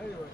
ايوه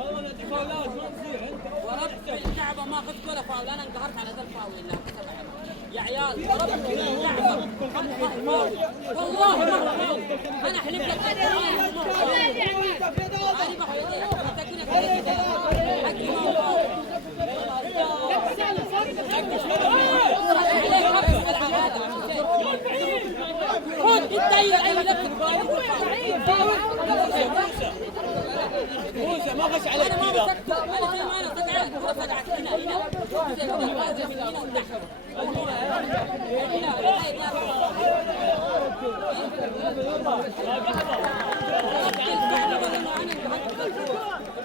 والله نعطي فاولات ما تصير وربط اللعبة ما اخذت ولا فاول، انا انقهرت على ذا الفاول اللي اخذته يا عيال. ضربت اللعبة والله ما هو فاول، انا احلف لك انا موسى ما خش عليك كذا. انا زي ما انا صدعت هنا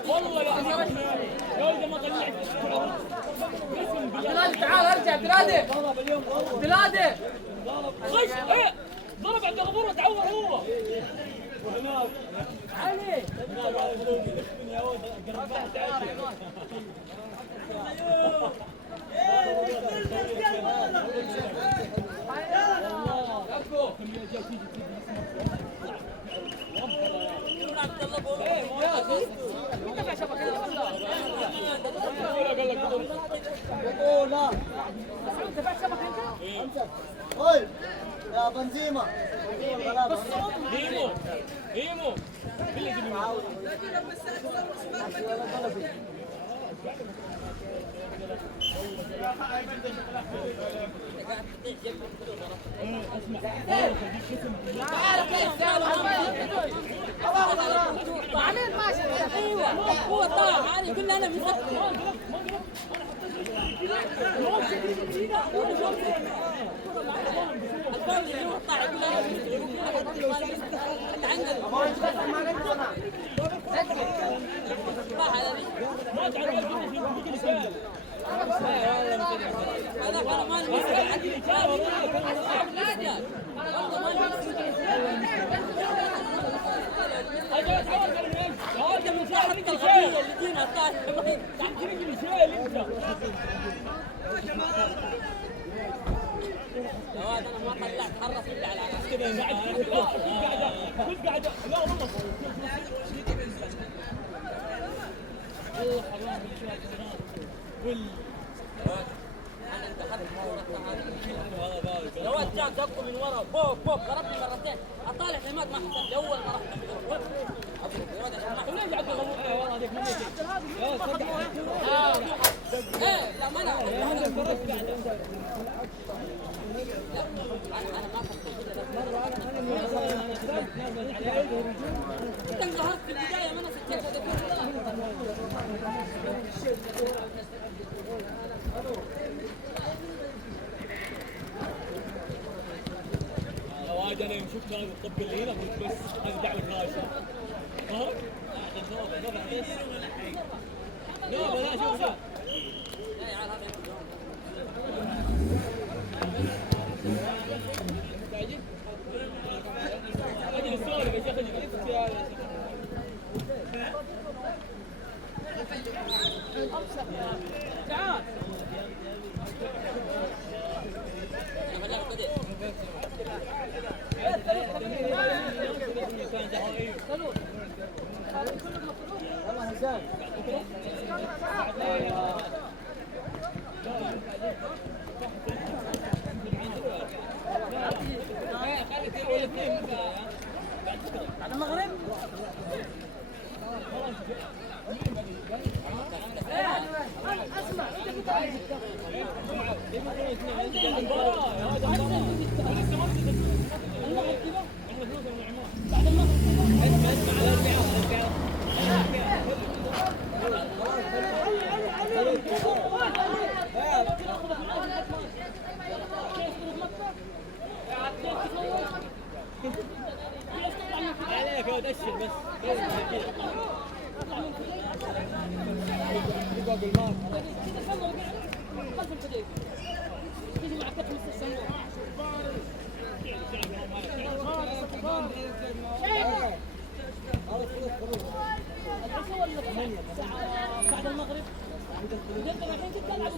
والله يا جولده ما طلعت. بلادي تعال ارجع بلادي بلادي خش ضرب عند غبور وتعور هو. علي طيب يا بنزيما هيمو هيمو ايوه هو طلع عادي قلنا انا مسكت الفاول اللي هو طلع يقول انا ما طلعت حرص الا على كذا قاعد لا والله انا انتحرت لو جاء دقه من ورا بوب بوب ضربني مرتين اطالع في المات ما حصل اول ما رحت وليش عبد الله والله هذيك منيتي ايه لا ما انا انا فرقت قاعده انا ما انت انقهرت في البدايه ما انا سكت واجد انا يوم شفت هذا الطب اللي هنا قلت بس هذه دعوه هاشم ها؟ لا شوف يا عيال هذا اجل السؤال يا شيخ تعال يلا هشام بعد المغرب اسمع عليك يا دشر بس. يبقى بالمار. تيجي مع كتف مستشفى. بعد المغرب انت الحين تلعب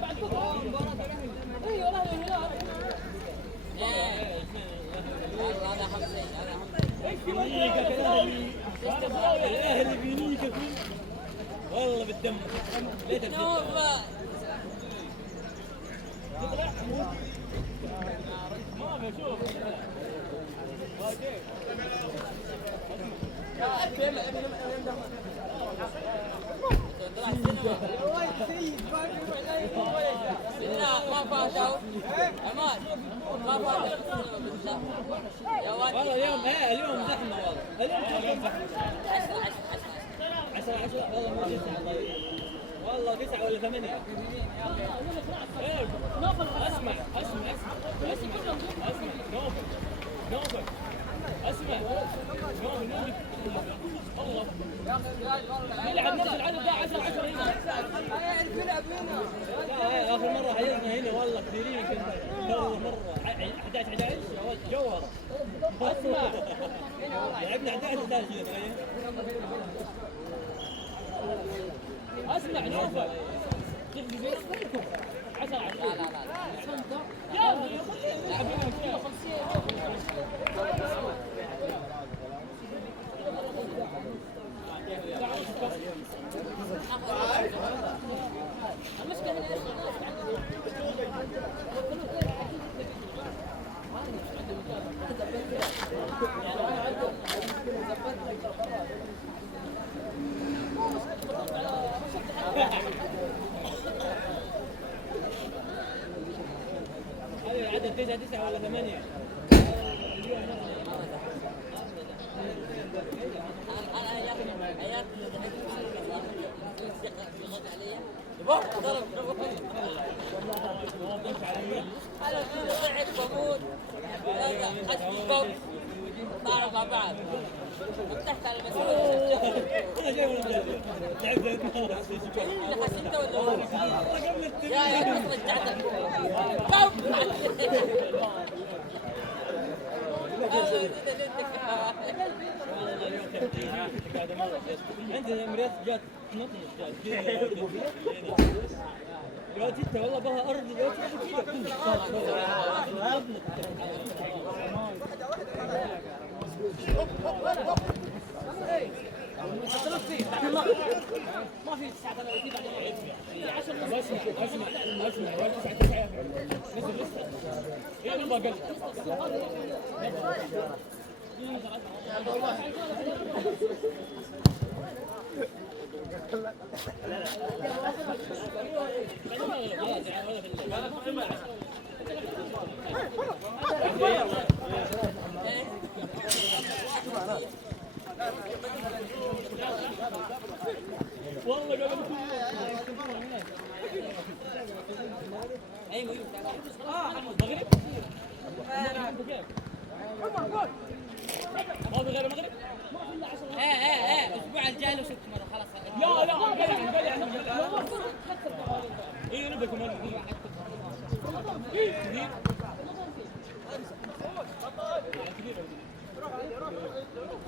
بعد ايوه والله هذا حمزه الاهلي بينيك والله بالدم. ما بشوف ما فاتوا عماد ما فاتوا يا ولد والله اليوم زحمه والله. اليوم كم زحمه؟ 10 والله مو 9 والله 9 ولا 8. اسمع نوفل اسمع نوفل الله يلعب نفس العدد ده 10 هنا. لا اخر مره حيزنا هنا والله كثيرين كنا مره 11 يا ولد جوهره. اسمع لعبنا 11 اسمع نوفل 10 هذا العدد 9 ولا 8. طاروا مع بعض فتحت على المسؤول اللي خسرته ولا هو؟ يا اصلا رجعت انت مريت جات تنطش دلوقتي انت والله بها ارض دلوقتي ما في 9 بعد 10 والله ايوه المغرب ما في غير المغرب. الاسبوع الجاي لو 6 مرة خلاص. لا ايه نبدا كمان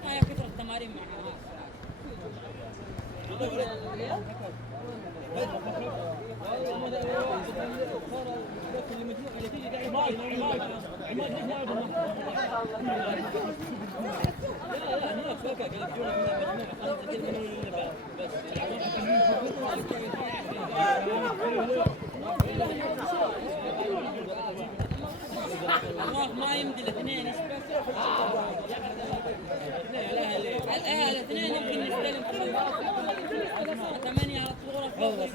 هي كثر التمارين معنا. الله ما يمدي الاثنين ايش بس؟ الاثنين يمكن نستلم 8 على الصورة والله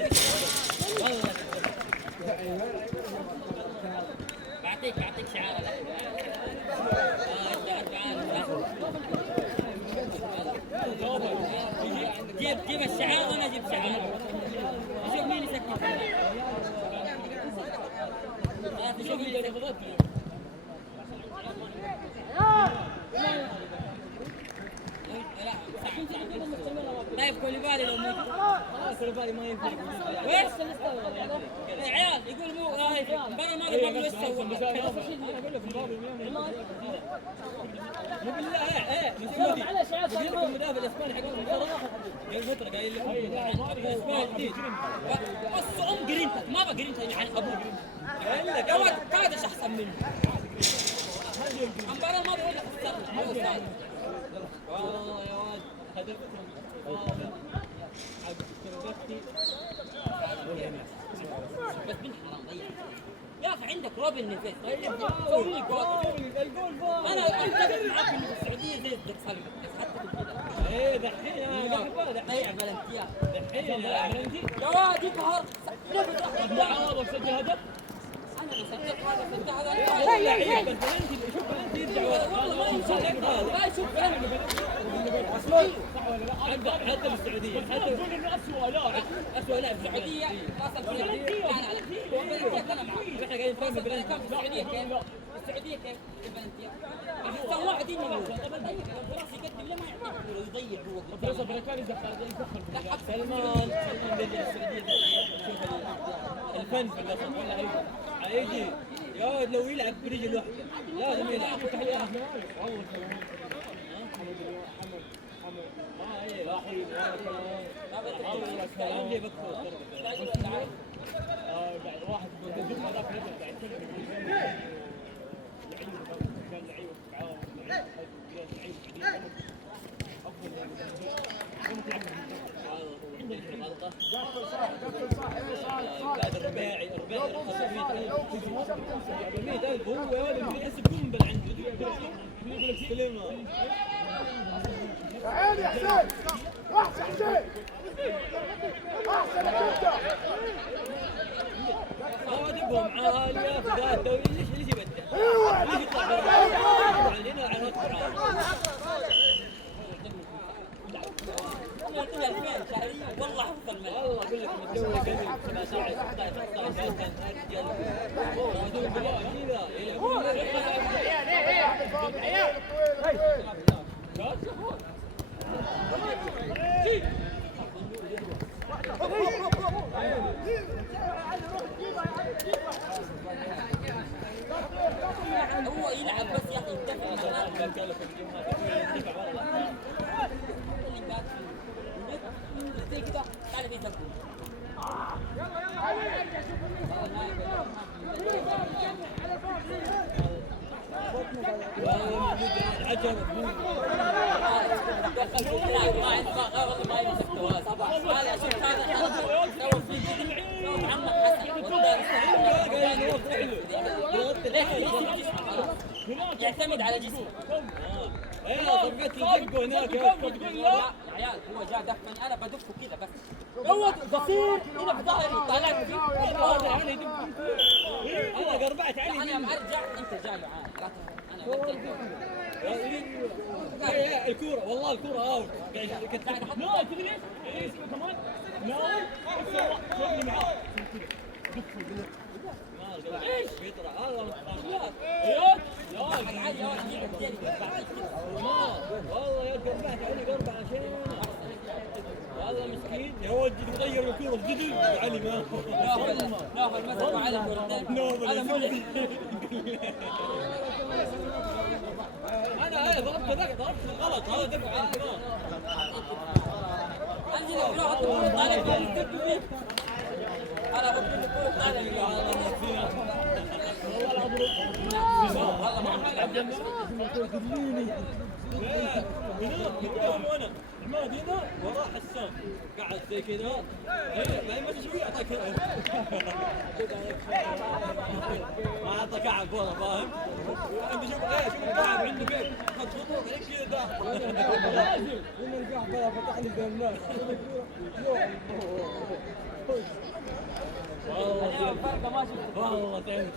بعطيك شعار. جيب الشعار وانا اجيب شعار. شوف مين يسكت. طيب كوليبالي لو مو كوليبالي ما ينفع. وين؟ يا عيال يقول مو برا ما له باب لسه هو. انا اقول لك الباب اليوم مو بالله ايه مسعودي يجي لك المدافع الاسباني حقهم قبل فتره قايل لك الاسباني جديد بس قرينتك ما بقرينتك يعني ابوك قايل لك يا ولد قادش احسن مني. المباراة الماضية ولا خسرنا والله يا ولد هدفتهم حق كربتي بس بنت حرام ضيع يا اخي عندك روبن نيفيز سوي لي جول انا اتفق معاك انه في السعوديه زي الدك سالم بس حتى في البلاد ايه دحين انا ضيع بلنتيات دحين يا عندي يا واد يقهر ابو عوض مسجل هدف انا لو سجلت هذا سجلت هذا شوف بلنتي يرجع والله ما يشوف ما يشوف حتى بالسعوديه حتى يقول انه اسوء لاعب لاعب في السعوديه راس الفيل انا معك احنا قاعدين نفهم بلنتي في السعوديه كيف؟ في السعوديه كيف؟ البلنتيات احسن واحد ينمو خلاص يقدم له ما يعطيك كوره ويضيع هو فيصل بركان يدخل سلمان بيجي السعوديه شوف الفن في الوسط ولا هيجي يا ولد لو يلعب برجل واحده لازم يلعب اول كلام جاي بكتب واحد يقول هذاك قاعد الرباعي هو يحس بقنبل عنده يقول لك سليمان يا عيني يا حسين احسن حسين احسن انت صادقهم عاليه ذاته ليش يبدع؟ ايوه ليش يطلع برا؟ علينا على والله افضل منه والله اقول لك الدوري قبل 17 16 هو يلعب بس يا اخي يدافع زي كده تعال بيتك العجب ما يمسك توازن هذا شوف هذا سوى في عمك حسن يعتمد على جسمه ايه طبقت الدق هناك يا عيال هو جاء دفن انا بدفه كذا بس هو قصير هنا في ظهري طلعت انا قربعت علي انا ارجع انت جاي معاي انا الكوره والله الكوره اوت لا تدري ايش كمان لا سوي معاه ايش بيطلع هذا والله يا قربعت علي قربع عشان والله مسكين يا ولد تغير الكوره بدل علي ما ناخذ مثلا علي انا ملي انا ضربت ذاك ضربت غلط هذا دفع عن الكوره عندي لو طالب انا بقول لك طالب والله ما العب هنا عماد هنا وراه حسان قاعد زي كذا بعدين ما تشوي يعطيك ما اعطى كعب ورا فاهم انت شوف شوف قاعد عنده بيت خد خطوه بعدين كذا لازم لما القاعد بلا فتح لي بين الناس والله الفرقه ما شفت والله تعبت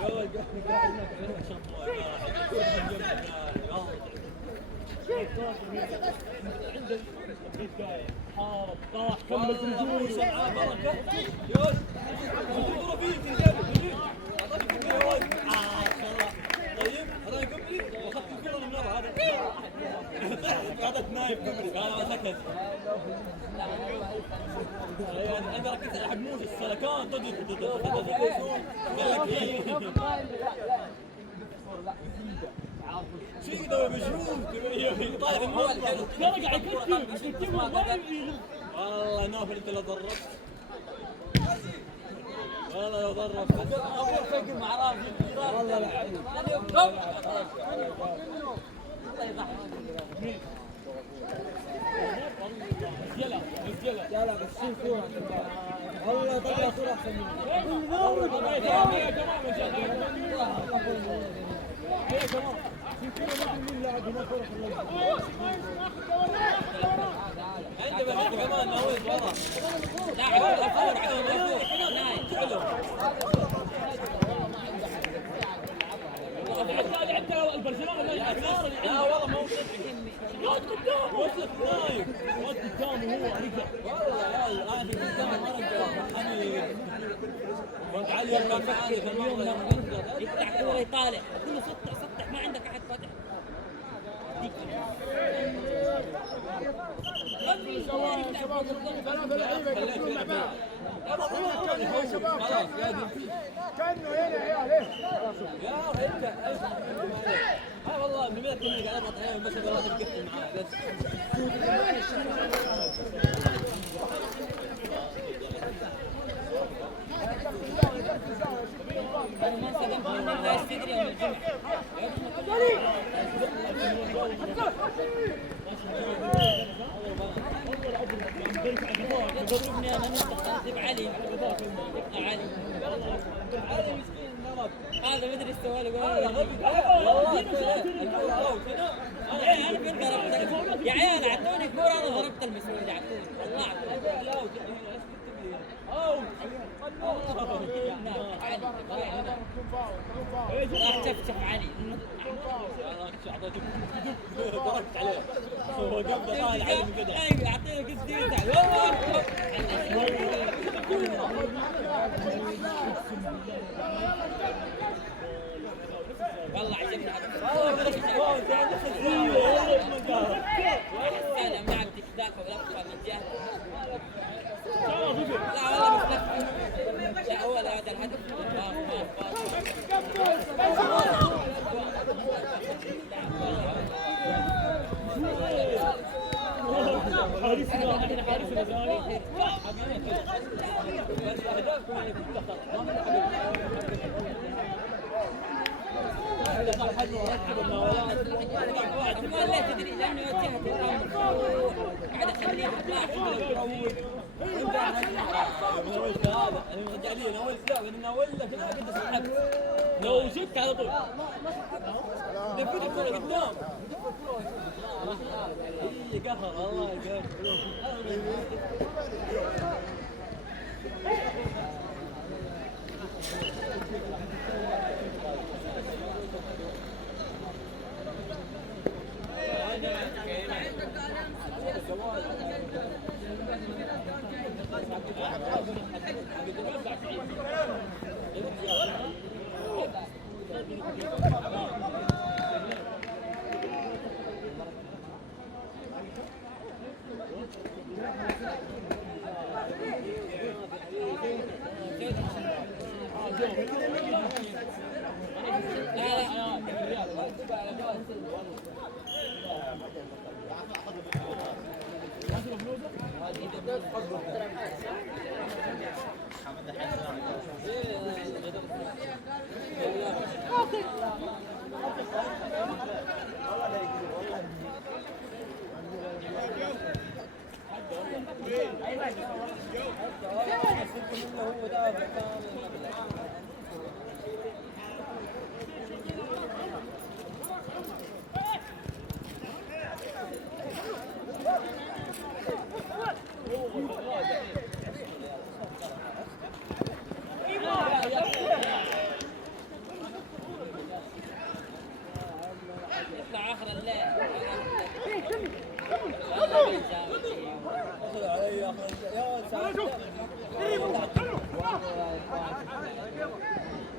يا ولد قاعد هناك عندنا عندك البداية حارب طاح كمل رجول بركة يا ولد الكرة فيه تنجاب اعطاني واحد موسى السلكان ضد قال لك ايه شي ده مجنون طالع من الموت قاعد يكتب والله نوفل انت اللي ضربت والله لو ضربت ابوك فكر مع رافي والله العظيم يلا بس شوف كورة والله طلع كورة أحسن انت بس كمان نويت ورا لا عفوا حتى البرشلونه لا والله ما وصلت وصلت نايم وقت قدامه هو رجع والله يا انا في قدام ما رجع حميد وانت علي كان معاي في الموضوع يفتح كوره يطالع كله سطح ما عندك احد فاتح ثلاثة لعيبة يدخلون مع بعض. يا شباب كأنه هنا يا عيال يا انت والله من متى كنا قاعد نضغط عليه بس قررت تقفل معاه بس يضربني انا نكتب علي علي مسكين نمط هذا ما ادري ايش سوى له انا فين ضربت يا عيال اعطوني كوره انا ضربت المسؤول اعطوني والله راح تفشف علي ضربت عليه هو قبل طالع علي من كذا ايوه اعطيني قديس والله عجبني هذا انا معك تكداك ولفه من جهه لا والله مش لا هو هذا الهدف لا تدري لانه وجهت قاعد اخليه يطلع ناولت هذا انا مرجع لي ناولت لا انا ناولت كذا قد سحبت لو جبت على طول دفيت الكرة قدام اي قهر والله قهر يطلع اخر الليل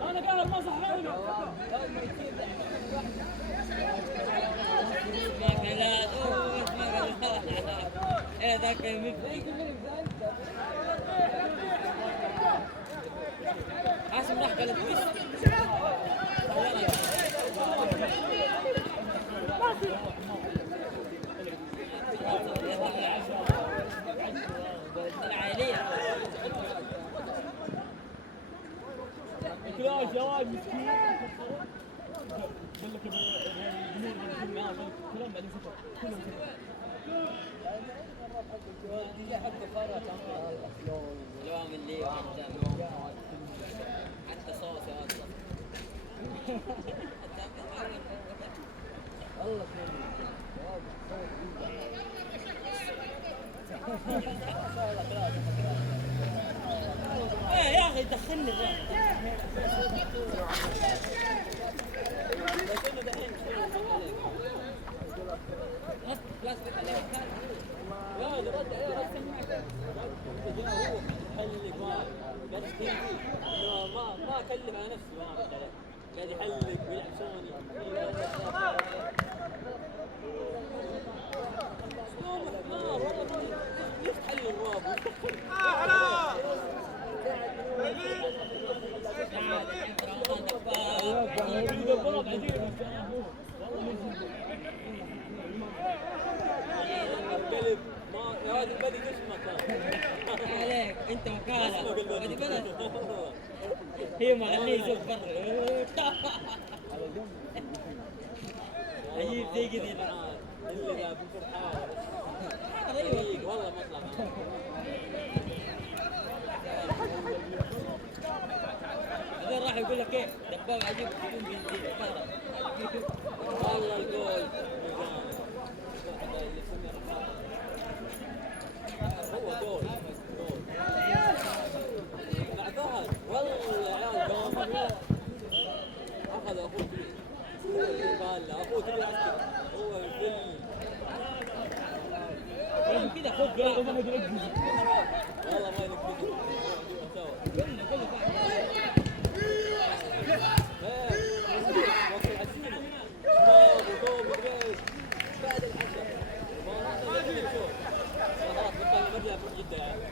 انا قاعد ما صحيني لا ايه ذاك كانت بس العائلية. كلاش يا واد مسكين قال لك الجمهور معاه كلام بعدين سفر كلهم سفر دي حق فرع كمان لو من لي حتى صوص يا ولد. الله يا اخي دخلني بلاستيك عليه لا ده رد ايه رد سمعك هو حلق ما بس تنزل ما اكلم على نفسي ما رد عليه قاعد يحلق ويلعب سوني ليش تحلل الراب الراب عجيب القلب ما يا هذا البدي جسمك عليك انت وكاله هذه بلد هي مغنيه زوج برا عجيب زي كذا الان اللي ذا بفرحان ايوه والله مطلع هذول راح يقول لك ايه دباب عجيب بدون بنزين والله الجول هو جول بعدها والله يا عيال جول اخذ اخوه قال له اخوه تبي عسكري هو الفيلم كذا خذ والله ما ينقذه وقت العسيري بعد العشاء ما نشوف خلاص بطل مرجع في جدة يا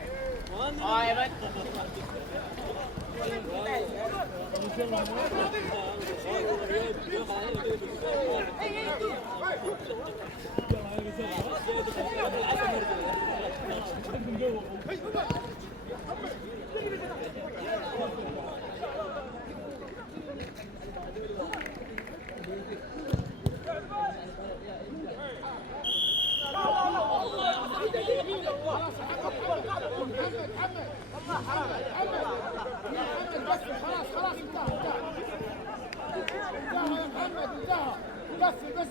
بس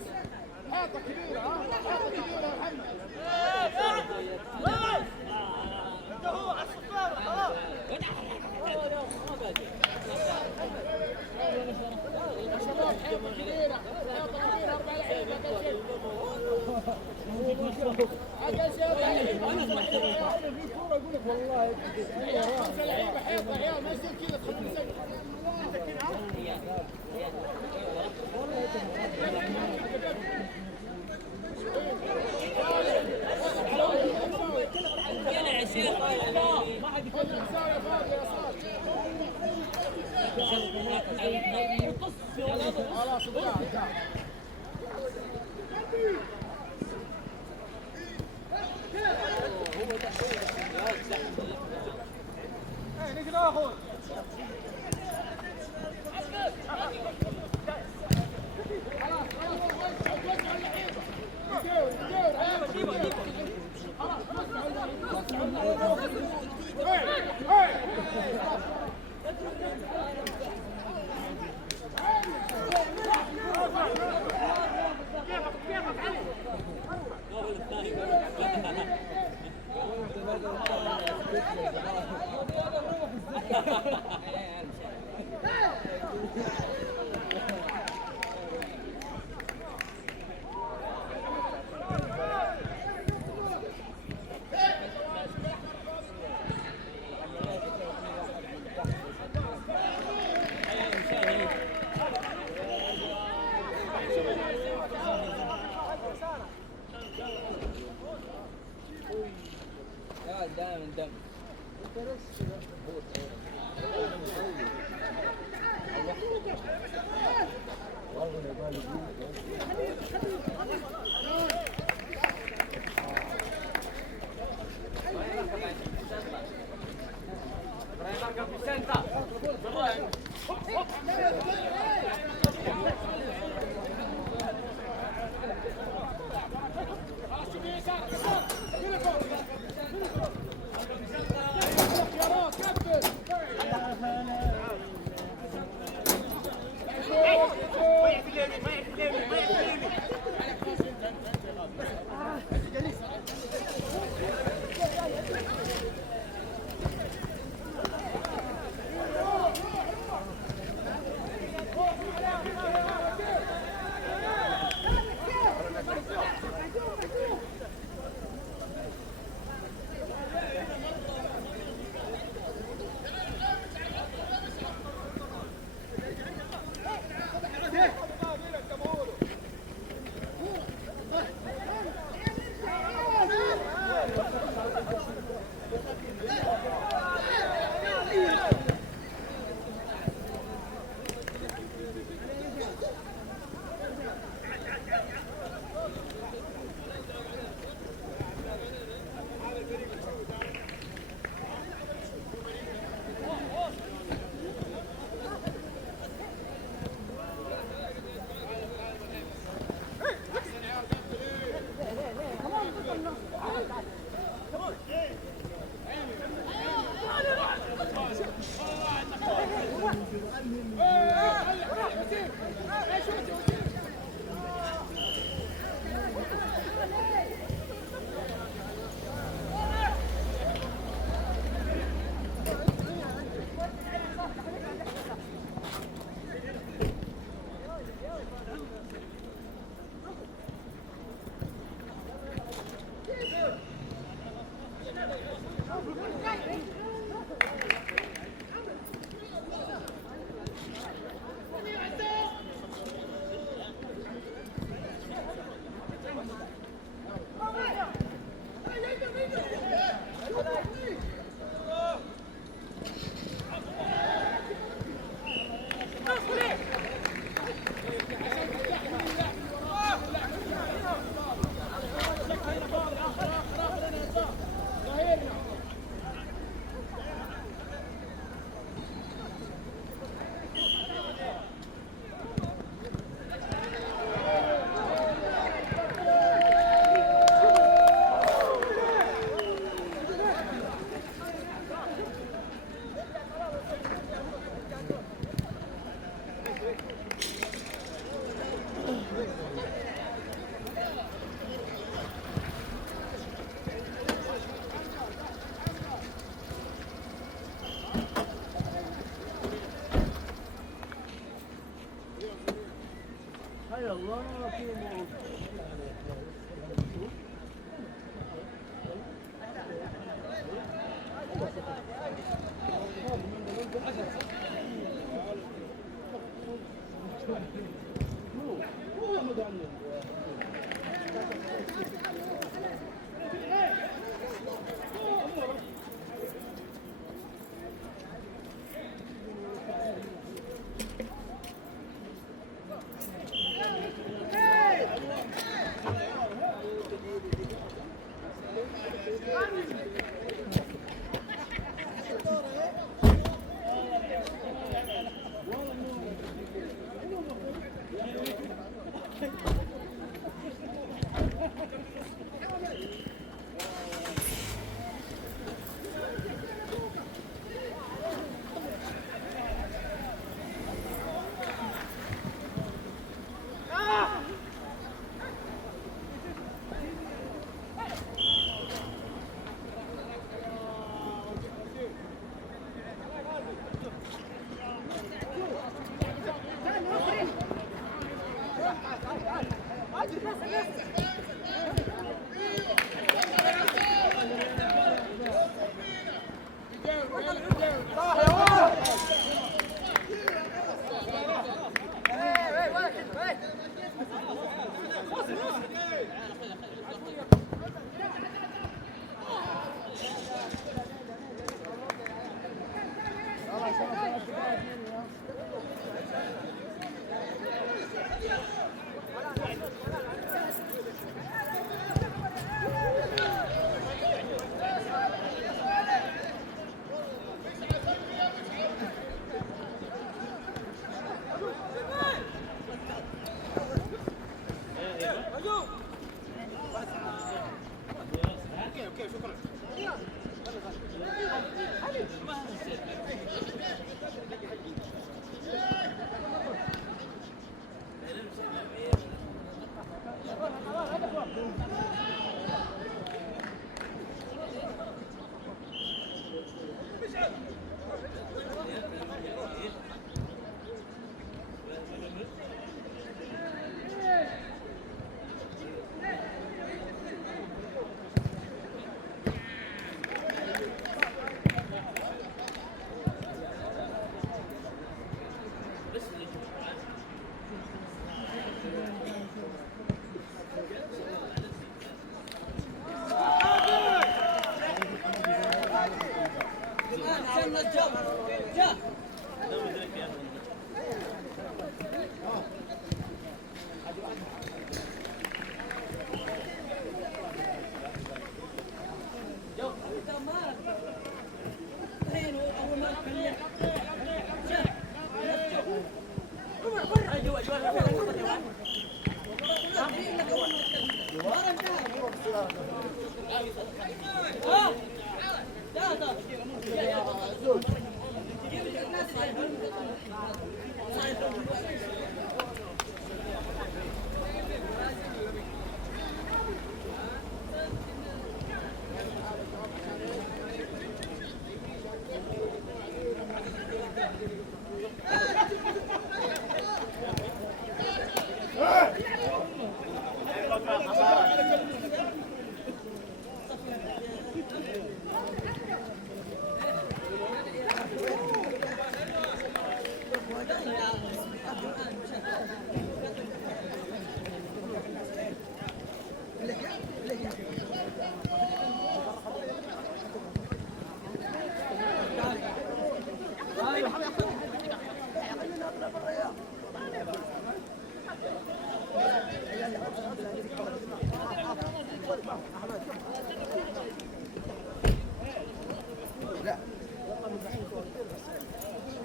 حيطة كبيرة حيطة كبيرة يا محمد انت هو على الصفارة خلاص يا شباب حيطة كبيرة 4 لعيبة هذا شيء في كورة يقول لك والله 5 لعيبة حيطة يا عيال ما يصير كذا تخلون سجل يلا يا شيخ ما حد يفوز الزاوية فاضية يا صاحبي خلاص انتهى نجي ناخذ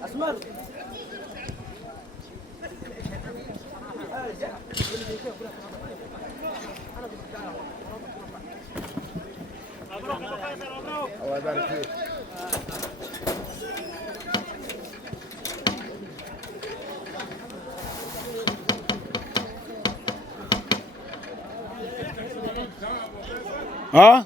اسمر الله يبارك فيك. ها